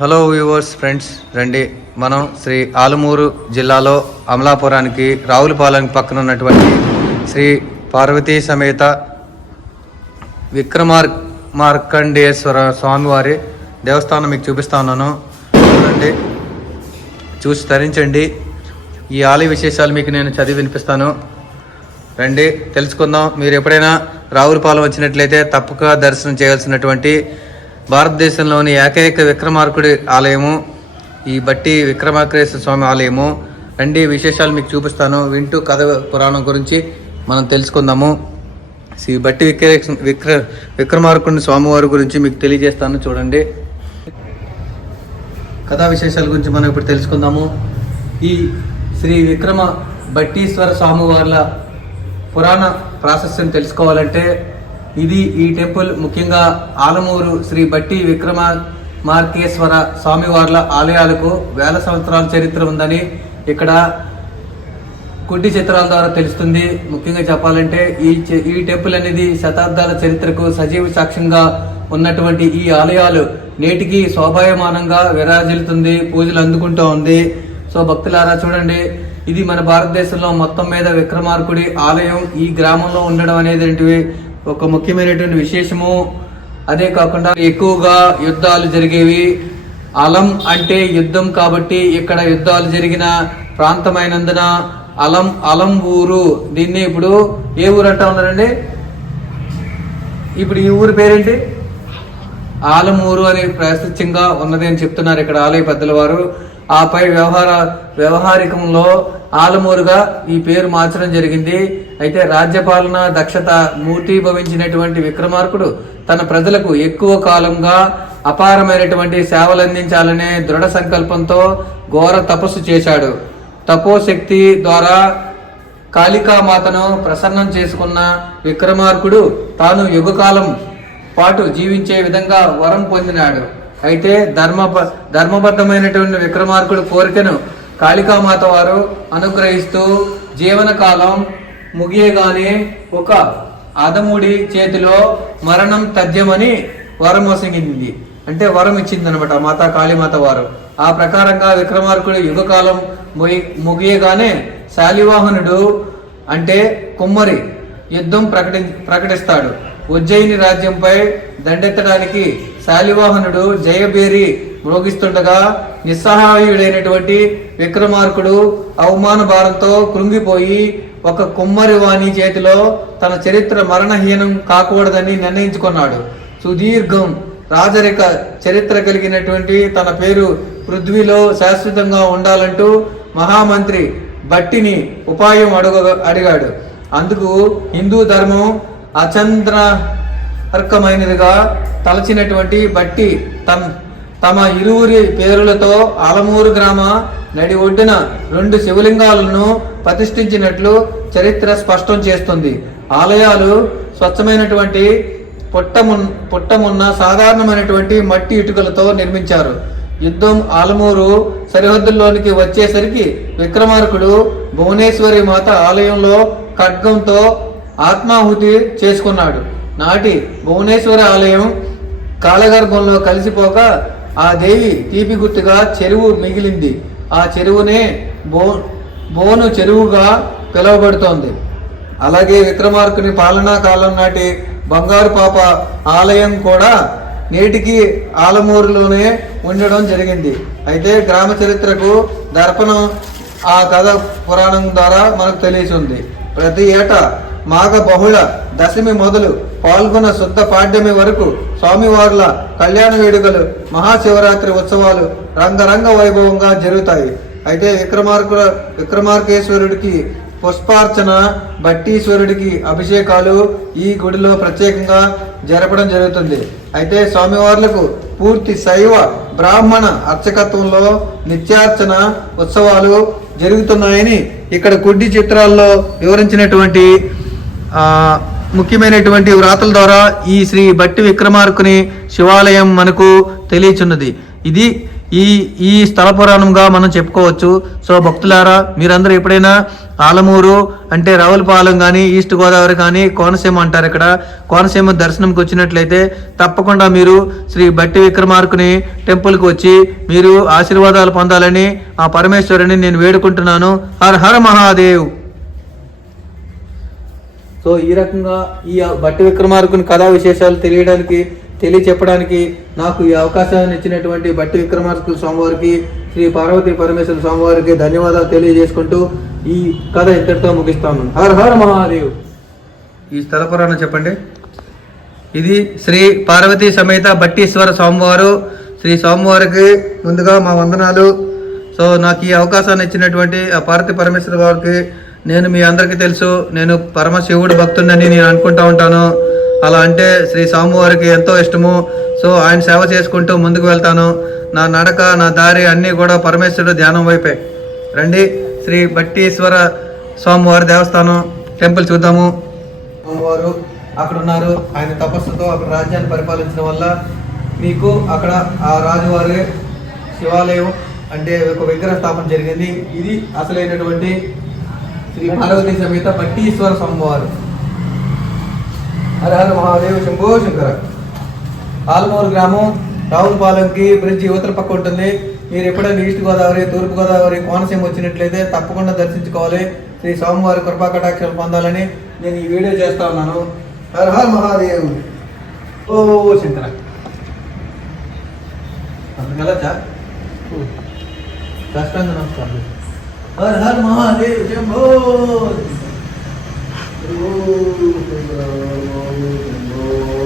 Hello viewers friends రండి. మనం శ్రీ ఆలమూరు జిల్లాలో అమలాపురానికి రావులపాలెం పక్కన ఉన్నటువంటి శ్రీ పార్వతీ సమేత విక్రమార్ మార్కండేశ్వర స్వామివారి దేవస్థానం మీకు చూపిస్తా ఉన్నాను. చూడండి. చూసి తరించండి. ఈ ఆలయ విశేషాలు మీకు నేను చదివి వినిపిస్తాను. రండి. తెలుసుకుందాం. మీరు ఎప్పుడైనా రావులపాలెం వచ్చినట్లయితే తప్పక దర్శనం చేయాల్సినటువంటి భారతదేశంలోని ఏకైక విక్రమార్కుడి ఆలయము ఈ బట్టి విక్రమాక్రేశ్వర స్వామి ఆలయము. రండి విశేషాలు మీకు చూపిస్తాను. వింటూ కథ పురాణం గురించి మనం తెలుసుకుందాము. శ్రీ బట్టి విక్ర విక్ర విక్రమార్కుడి స్వామివారి గురించి మీకు తెలియజేస్తాను. చూడండి. కథా విశేషాల గురించి మనం ఇప్పుడు తెలుసుకుందాము. ఈ శ్రీ విక్రమ భట్టీశ్వర స్వామివార్ల పురాణ ప్రాశస్యం తెలుసుకోవాలంటే ఇది ఈ టెంపుల్ ముఖ్యంగా ఆలమూరు శ్రీ బట్టి విక్రమ మార్కేశ్వర స్వామివార్ల ఆలయాలకు వేల సంవత్సరాల చరిత్ర ఉందని ఇక్కడ కుట్టి చిత్రాల ద్వారా తెలుస్తుంది. ముఖ్యంగా చెప్పాలంటే ఈ ఈ టెంపుల్ అనేది శతాబ్దాల చరిత్రకు సజీవ సాక్ష్యంగా ఉన్నటువంటి ఈ ఆలయాలు నేటికి శోభాయమానంగా విరాజిల్లుతుంది పూజలు అందుకుంటూ ఉంది. సో భక్తులారా చూడండి ఇది మన భారతదేశంలో మొత్తం మీద విక్రమార్కుడి ఆలయం. ఈ గ్రామంలో ఉండడం అనేది ఒక ముఖ్యమైనటువంటి విశేషము. అదే కాకుండా ఎక్కువగా యుద్ధాలు జరిగేవి. అలం అంటే యుద్ధం కాబట్టి ఇక్కడ యుద్ధాలు జరిగిన ప్రాంతమైనందున అలం అలం ఊరు. దీన్ని ఇప్పుడు ఏ ఊరు అంటా ఉన్నారండి? ఇప్పుడు ఈ ఊరు పేరేంటి? ఆలమూరు అనే ప్రాశస్త్యంగా ఉన్నది అని చెప్తున్నారు ఇక్కడ ఆలయ పెద్దల వారు. ఆపై వ్యవహార వ్యవహారికంలో ఆలమూరుగా ఈ పేరు మార్చడం జరిగింది. అయితే రాజ్యపాలన దక్షత మూర్తిభవించినటువంటి విక్రమార్కుడు తన ప్రజలకు ఎక్కువ కాలంగా అపారమైనటువంటి సేవలు అందించాలనే దృఢ సంకల్పంతో ఘోర తపస్సు చేశాడు. తపోశక్తి ద్వారా కాళికామాతను ప్రసన్నం చేసుకున్న విక్రమార్కుడు తాను యుగకాలం పాటు జీవించే విధంగా వరం పొందినాడు. అయితే ధర్మ ధర్మబద్ధమైనటువంటి విక్రమార్కుడు కోరికను కాళికామాత వారు అనుగ్రహిస్తూ జీవనకాలం ముగియగానే ఒక అదముడి చేతిలో మరణం తథ్యమని వరం వసంగింది అంటే వరం ఇచ్చింది అనమాట మాతా కాళీమాత వారు ఆ ప్రకారంగా విక్రమార్కుడు యుగకాలం ముగి ముగియగానే శాలివాహనుడు అంటే కుమ్మరి యుద్ధం ప్రకటి ప్రకటిస్తాడు. ఉజ్జయిని రాజ్యంపై దండెత్తడానికి శాలివాహనుడు జయబేరి మ్రోగిస్తుండగా నిస్సహాయుడైనటువంటి విక్రమార్కుడు అవమాన భారంతో కృంగిపోయి ఒక కుమ్మరి వాణి చేతిలో తన చరిత్ర మరణహీనం కాకూడదని నిర్ణయించుకున్నాడు. సుదీర్ఘం రాజరిక చరిత్ర కలిగినటువంటి తన పేరు పృథ్వీలో శాశ్వతంగా ఉండాలంటూ మహామంత్రి భట్టిని ఉపాయం అడుగ అడిగాడు. అందుకు హిందూ ధర్మం అచంద్ర అర్కమైనదిగా తలచినటువంటి బట్టి తమ తమ ఇరువురి పేరులతో ఆలమూరు గ్రామ నడి ఒడ్డున రెండు శివలింగాలను ప్రతిష్ఠించినట్లు చరిత్ర స్పష్టం చేస్తుంది. ఆలయాలు స్వచ్ఛమైనటువంటి పుట్టమున్ పుట్టమున్న సాధారణమైనటువంటి మట్టి ఇటుకలతో నిర్మించారు. యుద్ధం ఆలమూరు సరిహద్దుల్లోనికి వచ్చేసరికి విక్రమార్కుడు భువనేశ్వరి మాత ఆలయంలో ఖడ్గంతో ఆత్మాహుతి చేసుకున్నాడు. నాటి భువనేశ్వరి ఆలయం కాలగర్భంలో కలిసిపోక ఆ దేవి తీపి గుర్తుగా చెరువు మిగిలింది. ఆ చెరువునే బో బోను చెరువుగా పిలువబడుతోంది. అలాగే విక్రమార్కుని పాలనా కాలం నాటి బంగారు పాప ఆలయం కూడా నేటికి ఆలమూరులోనే ఉండడం జరిగింది. అయితే గ్రామ చరిత్రకు దర్పణం ఆ కథ పురాణం ద్వారా మనకు తెలిసింది ప్రతి ఏటా మాఘ బహుళ దశమి మొదలు పాల్గొన్న శుద్ధ పాడ్యమి వరకు స్వామివార్ల కళ్యాణ వేడుకలు మహాశివరాత్రి ఉత్సవాలు రంగరంగ వైభవంగా జరుగుతాయి. అయితే విక్రమార్కు విక్రమార్కేశ్వరుడికి పుష్పార్చన భట్టీశ్వరుడికి అభిషేకాలు ఈ గుడిలో ప్రత్యేకంగా జరపడం జరుగుతుంది. అయితే స్వామివార్లకు పూర్తి శైవ బ్రాహ్మణ అర్చకత్వంలో నిత్యార్చన ఉత్సవాలు జరుగుతున్నాయని ఇక్కడ కుడ్డి చిత్రాల్లో వివరించినటువంటి ముఖ్యమైనటువంటి వ్రాతల ద్వారా ఈ శ్రీ భట్టి విక్రమార్కుని శివాలయం మనకు తెలియచున్నది. ఇది ఈ ఈ స్థల పురాణంగా మనం చెప్పుకోవచ్చు. సో భక్తులారా మీరందరూ ఎప్పుడైనా ఆలమూరు అంటే రావులపాలెం కానీ ఈస్ట్ గోదావరి కానీ కోనసీమ అంటారు ఇక్కడ. కోనసీమ దర్శనంకి వచ్చినట్లయితే తప్పకుండా మీరు శ్రీ భట్టి విక్రమార్కుని టెంపుల్కి వచ్చి మీరు ఆశీర్వాదాలు పొందాలని ఆ పరమేశ్వరుని నేను వేడుకుంటున్నాను. హర హర మహాదేవ్! సో ఈ రకంగా ఈ బట్టి విక్రమార్కుని కథా విశేషాలు తెలియడానికి తెలియచెప్పడానికి నాకు ఈ అవకాశాన్ని ఇచ్చినటువంటి బట్టి విక్రమార్కుల స్వామివారికి శ్రీ పార్వతీ పరమేశ్వర స్వామివారికి ధన్యవాదాలు తెలియజేసుకుంటూ ఈ కథ ఇంతటితో ముగిస్తాను. హర హర మహాదేవ్. ఈ స్థల పురాణం చెప్పండి. ఇది శ్రీ పార్వతీ సమేత బట్టీశ్వర స్వామివారు. శ్రీ స్వామివారికి ముందుగా మా వందనాలు. సో నాకు ఈ అవకాశాన్ని ఇచ్చినటువంటి ఆ పార్వతీ పరమేశ్వర వారికి నేను మీ అందరికీ తెలుసు నేను పరమశివుడు భక్తుడని నేను అనుకుంటా ఉంటాను. అలా అంటే శ్రీ స్వామివారికి ఎంతో ఇష్టము. సో ఆయన సేవ చేసుకుంటూ ముందుకు వెళ్తాను. నా నడక నా దారి అన్నీ కూడా పరమేశ్వరుడు ధ్యానం వైపే. రండి శ్రీ బట్టీశ్వర స్వామివారి దేవస్థానం టెంపుల్ చూద్దాము. స్వామివారు అక్కడ ఉన్నారు ఆయన తపస్సుతో అక్కడ రాజ్యాన్ని పరిపాలించడం వల్ల మీకు అక్కడ ఆ రాజువారి శివాలయం అంటే ఒక విగ్రహ స్థాపన జరిగింది. ఇది అసలైనటువంటి శ్రీ పార్వతీ సమేత పట్టీశ్వర స్వామివారు. హరహర మహాదేవ శంభో శంకర. ఆల్మూరు గ్రామం రావులపాలెంకి బ్రిడ్జ్ యువతల పక్క ఉంటుంది. మీరు ఎప్పుడైనా ఈస్ట్ గోదావరి తూర్పు గోదావరి కోనసీమ వచ్చినట్లయితే తప్పకుండా దర్శించుకోవాలి. శ్రీ స్వామివారి కృపా కటాక్షలు పొందాలని నేను ఈ వీడియో చేస్తా ఉన్నాను. హర హర మహాదేవ్. ఓ శంకర. వెళ్ళచ్చా కష్టంగా నమస్కారం హర హర మహాదేవ్ శంభో ఓ శంకర, ఓ శంకర.